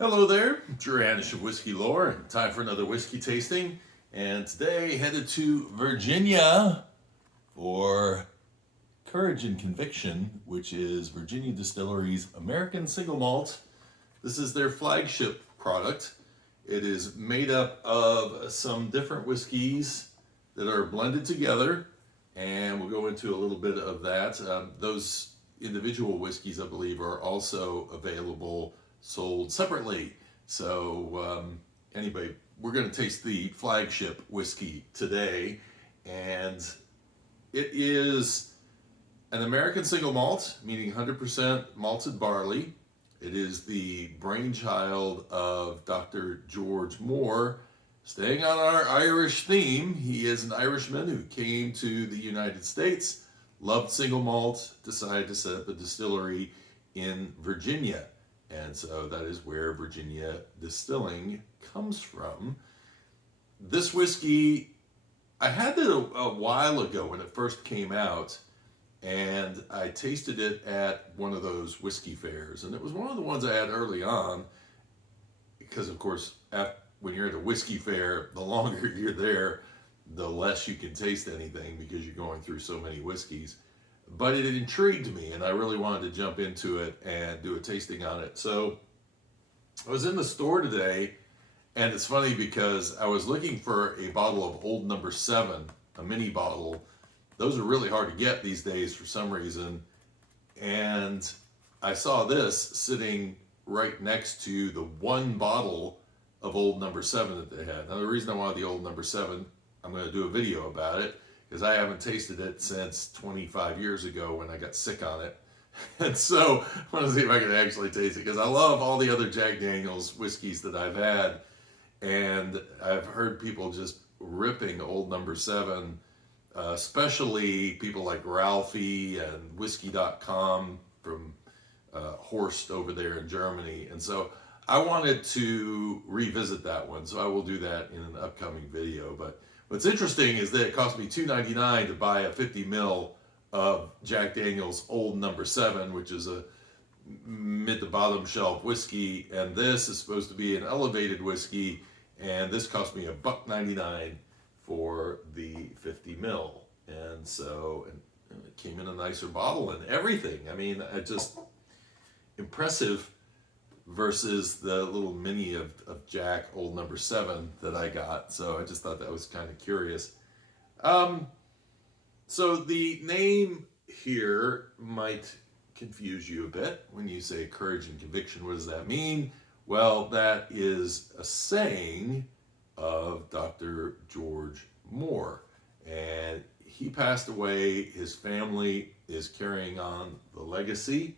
Hello there, Juranish of Whiskey Lore, and time for another whiskey tasting. And today, headed to Virginia for Courage and Conviction, which is Virginia Distillery's American Single Malt. This is their flagship product. It is made up of some different whiskeys that are blended together, and we'll go into a little bit of that. Those individual whiskeys, I believe, are also available sold separately. So, anyway, we're going to taste the flagship whiskey today, and it is an American single malt, meaning 100% malted barley. It is the brainchild of Dr. George Moore. Staying on our Irish theme, he is an Irishman who came to the United States, loved single malt, decided to set up a distillery in Virginia. And so that is where Virginia distilling comes from. This whiskey, I had it a while ago when it first came out, and I tasted it at one of those whiskey fairs. And it was one of the ones I had early on, because, of course, when you're at a whiskey fair, the longer you're there, the less you can taste anything because you're going through so many whiskeys. But it intrigued me, and I really wanted to jump into it and do a tasting on it. So I was in the store today, and it's funny because I was looking for a bottle of Old Number 7, a mini bottle. Those are really hard to get these days for some reason. And I saw this sitting right next to the one bottle of Old Number 7 that they had. Now, the reason I wanted the Old Number 7, I'm going to do a video about it, because I haven't tasted it since 25 years ago when I got sick on it. And so I want to see if I can actually taste it, because I love all the other Jack Daniel's whiskeys that I've had. And I've heard people just ripping Old Number 7, especially people like Ralphie and Whiskey.com from Horst over there in Germany. And so I wanted to revisit that one, so I will do that in an upcoming video. But what's interesting is that it cost me $2.99 to buy a 50 ml of Jack Daniel's Old Number 7, which is a mid to bottom shelf whiskey, and this is supposed to be an elevated whiskey, and this cost me $1.99 for the 50 ml. And so it came in a nicer bottle and everything. I mean, just impressive versus the little mini of Jack Old Number 7 that I got. So I just thought that was kind of curious. So the name here might confuse you a bit when you say courage and conviction. What does that mean? Well, that is a saying of Dr. George Moore. And he passed away. His family is carrying on the legacy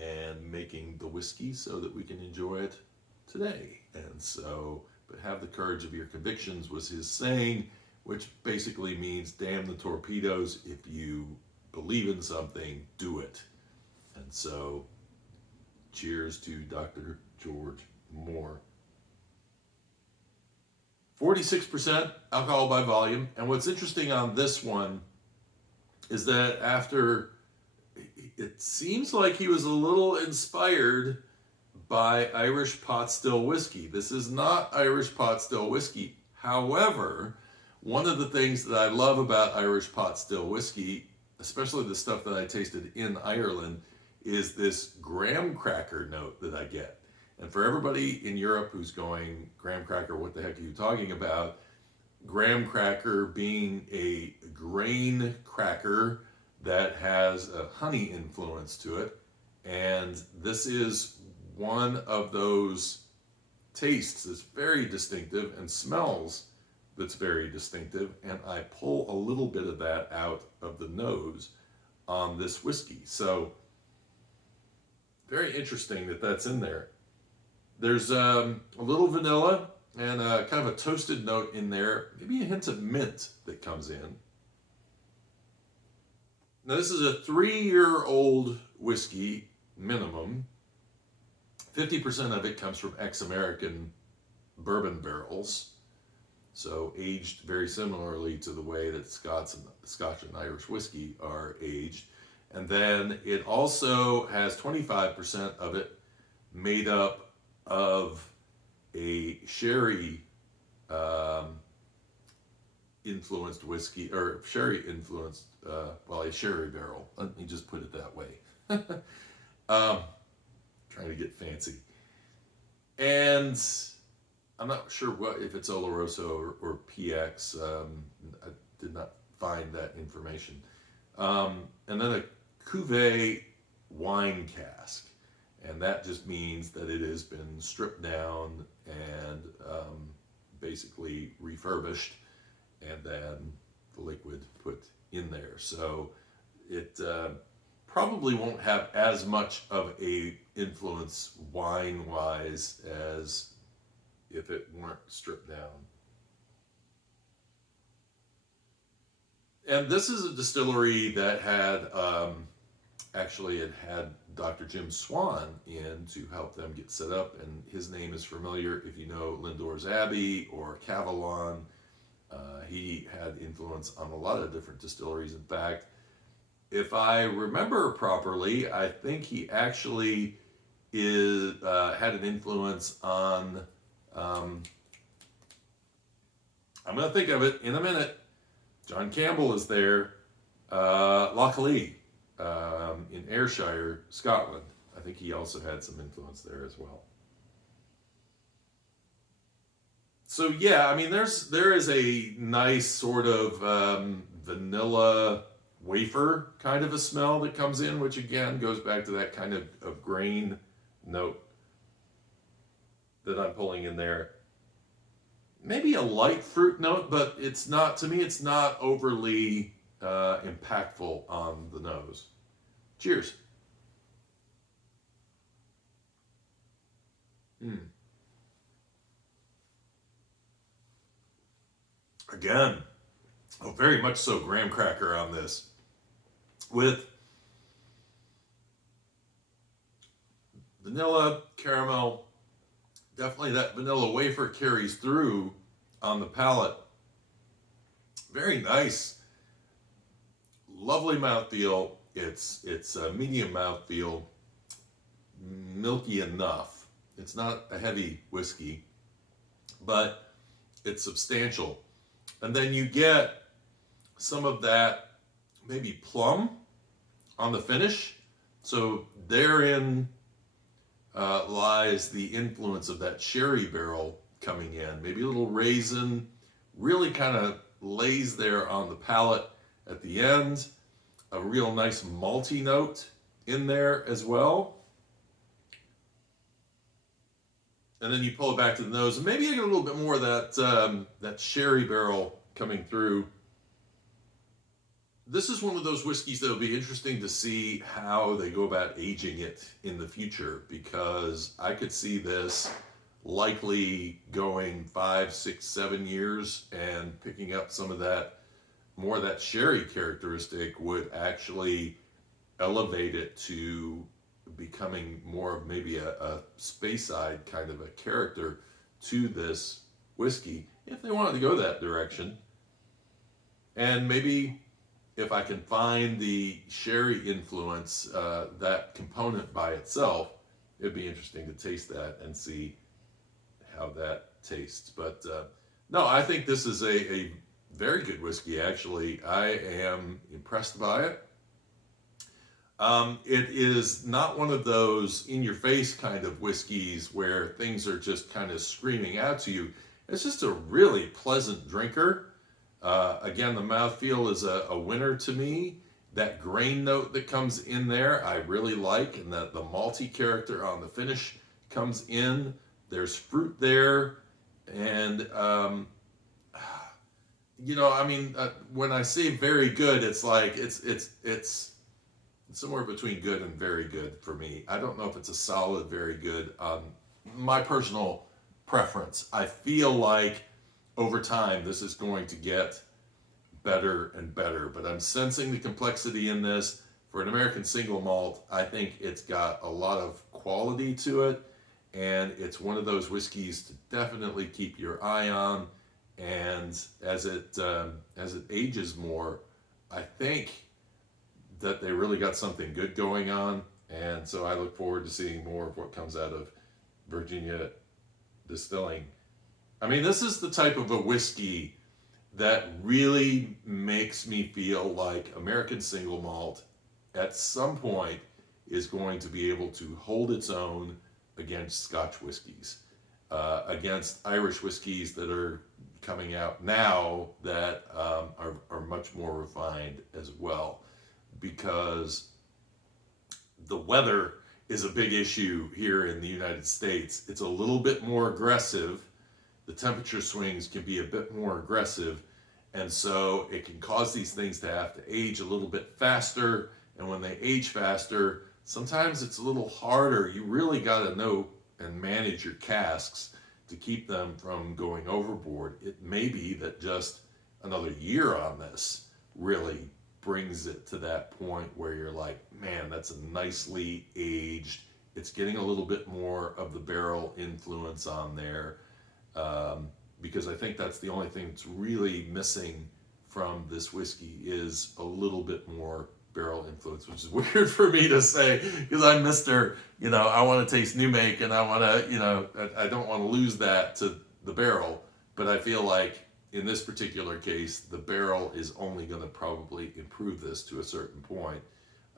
and making the whiskey so that we can enjoy it today. And so, but have the courage of your convictions was his saying, which basically means damn the torpedoes. If you believe in something, do it. And so, cheers to Dr. George Moore. 46% alcohol by volume. And what's interesting on this one is that after, it seems like he was a little inspired by Irish pot still whiskey. This is not Irish pot still whiskey. However, one of the things that I love about Irish pot still whiskey, especially the stuff that I tasted in Ireland, is this graham cracker note that I get. And for everybody in Europe who's going, graham cracker, what the heck are you talking about? Graham cracker being a grain cracker that has a honey influence to it. And this is one of those tastes that's very distinctive and smells that's very distinctive. And I pull a little bit of that out of the nose on this whiskey. So very interesting that that's in there. There's a little vanilla and kind of a toasted note in there, maybe a hint of mint that comes in. Now, this is a 3-year-old whiskey minimum. 50% of it comes from ex-American bourbon barrels, so aged very similarly to the way that Scotch and Irish whiskey are aged. And then it also has 25% of it made up of a sherry influenced whiskey, or sherry influenced, well, a sherry barrel. Let me just put it that way. Trying to get fancy. And I'm not sure if it's Oloroso or PX. I did not find that information. And then a cuvee wine cask. And that just means that it has been stripped down and basically refurbished, and then the liquid put in there. So it probably won't have as much of a influence wine-wise as if it weren't stripped down. And this is a distillery that had, actually it had Dr. Jim Swan in to help them get set up, and his name is familiar if you know Lindor's Abbey or Cavalon. He had influence on a lot of different distilleries. In fact, if I remember properly, I think he actually had an influence on, I'm going to think of it in a minute. John Campbell is there. Lochalie in Ayrshire, Scotland. I think he also had some influence there as well. So yeah, I mean, there is a nice sort of vanilla wafer kind of a smell that comes in, which again goes back to that kind of grain note that I'm pulling in there. Maybe a light fruit note, but it's not, to me, it's not overly impactful on the nose. Cheers. Again, oh, very much so graham cracker on this. With vanilla, caramel, definitely that vanilla wafer carries through on the palate. Very nice. Lovely mouthfeel. It's a medium mouthfeel. Milky enough. It's not a heavy whiskey, but it's substantial. And then you get some of that maybe plum on the finish. So therein lies the influence of that sherry barrel coming in. Maybe a little raisin, really kind of lays there on the palate at the end. A real nice malty note in there as well. And then you pull it back to the nose, and maybe you get a little bit more of that sherry barrel coming through. This is one of those whiskeys that will be interesting to see how they go about aging it in the future, because I could see this likely going 5, 6, 7 years, and picking up some of that, more of that sherry characteristic would actually elevate it to becoming more of maybe a Speyside kind of a character to this whiskey, if they wanted to go that direction. And maybe if I can find the sherry influence, that component by itself, it'd be interesting to taste that and see how that tastes. But no, I think this is a very good whiskey, actually. I am impressed by it. It is not one of those in-your-face kind of whiskeys where things are just kind of screaming out to you. It's just a really pleasant drinker. Again, the mouthfeel is a winner to me. That grain note that comes in there, I really like, and that the malty character on the finish comes in. There's fruit there, and you know, I mean, when I say very good, it's like it's somewhere between good and very good for me. I don't know if it's a solid very good. My personal preference. I feel like over time this is going to get better and better, but I'm sensing the complexity in this. For an American single malt, I think it's got a lot of quality to it, and it's one of those whiskeys to definitely keep your eye on. And as it ages more, I think that they really got something good going on, and so I look forward to seeing more of what comes out of Virginia Distilling. I mean, this is the type of a whiskey that really makes me feel like American Single Malt at some point is going to be able to hold its own against Scotch whiskeys, against Irish whiskeys that are coming out now that are much more refined as well, because the weather is a big issue here in the United States. It's a little bit more aggressive. The temperature swings can be a bit more aggressive, and so it can cause these things to have to age a little bit faster. And when they age faster, sometimes it's a little harder. You really got to know and manage your casks to keep them from going overboard. It may be that just another year on this really brings it to that point where you're like, man, that's a nicely aged. It's getting a little bit more of the barrel influence on there, because I think that's the only thing that's really missing from this whiskey is a little bit more barrel influence, which is weird for me to say because I'm Mr. I want to taste new make and I want to, I don't want to lose that to the barrel, but I feel like in this particular case, the barrel is only going to probably improve this to a certain point.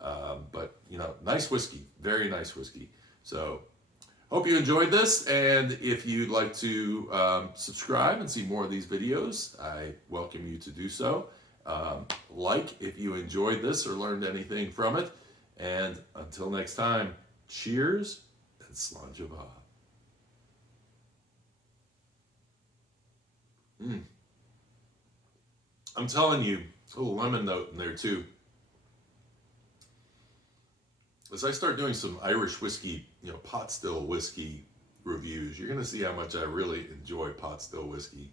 But, nice whiskey, very nice whiskey. So, hope you enjoyed this. And if you'd like to subscribe and see more of these videos, I welcome you to do so. Like if you enjoyed this or learned anything from it. And until next time, cheers and slanjava. I'm telling you, a little lemon note in there too. As I start doing some Irish whiskey, pot still whiskey reviews, you're going to see how much I really enjoy pot still whiskey.